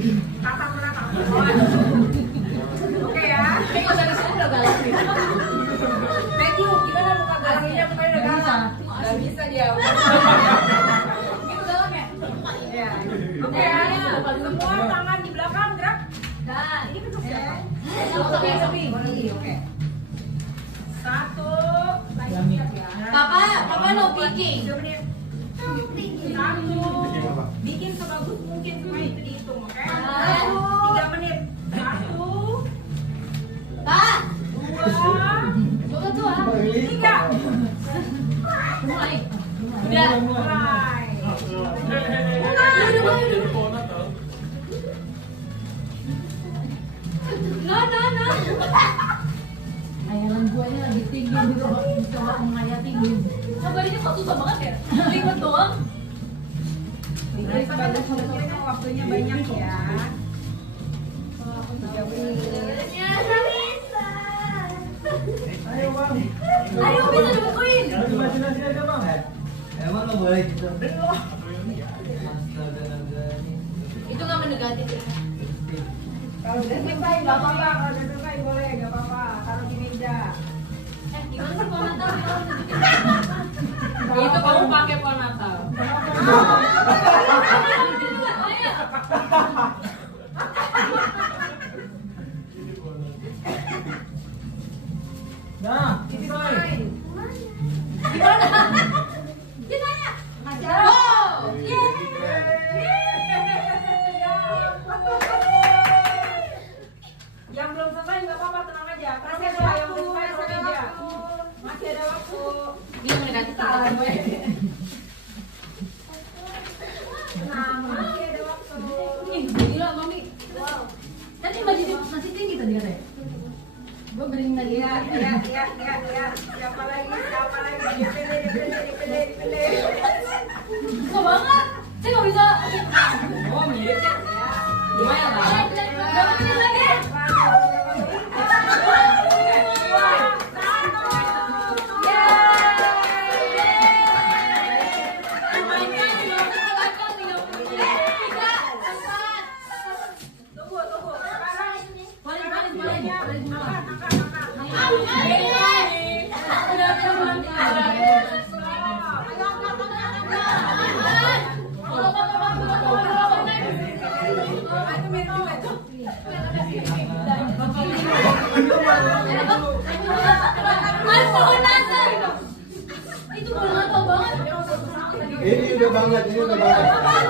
Kakak pernah kakak. Oke ya. Tapi kalau dari sini udah galak nih. Thank you. Gimana muka galaknya? Mukanya udah galak. Gak bisa dia. Gitu galak ya? Ya. Oke ya. Semua tangan di belakang gerak. Dan Ini bentuk siapa? Sofi. Oke. Satu. Papa no picking. 2 menit. Satu. Bikin sebagus mungkin semua itu dihitung, oke? 3 menit. 1, Pa, 2, dua. 3. Mulai. Udah. Mulai. Nah. Hayalan gue ini lagi tinggi gitu, coba menghayati tinggi. Coba ini kok susah banget ya? Ribet doang. Jadi sebagus mungkin waktunya banyak ya. 3 menit. Ya, bisa. Ayo bang. Ayo bisa dapat koin. Imajinasi aja bang. Emang lo boleh gitu? Itu nggak mendekati. Kalau udah selesai nggak apa-apa, kalau udah selesai boleh nggak apa-apa. Taruh di meja. Gimana sih pohon Natal? Itu kamu pakai pohon Natal. Nah, selesai. Gimana? Gimana? Wow. Yang belum selesai nggak apa-apa, tenang aja. Masih ada yang belum selesai taruh meja. Masih ada waktu. Dia mendekati salah gue. Nah, masih ada waktu. Ih, gila mami. Wow. Tadi masih tinggi tadi katanya. Gue bering lagi. Iya. Siapa lagi? Dipilih. Susah banget. Saya nggak bisa. Oh, mirip ya. Lumayan lah. Berapa menit lagi? Tunggu. Sekarang Paling. Itu pohon Natal banget. Ini udah banget.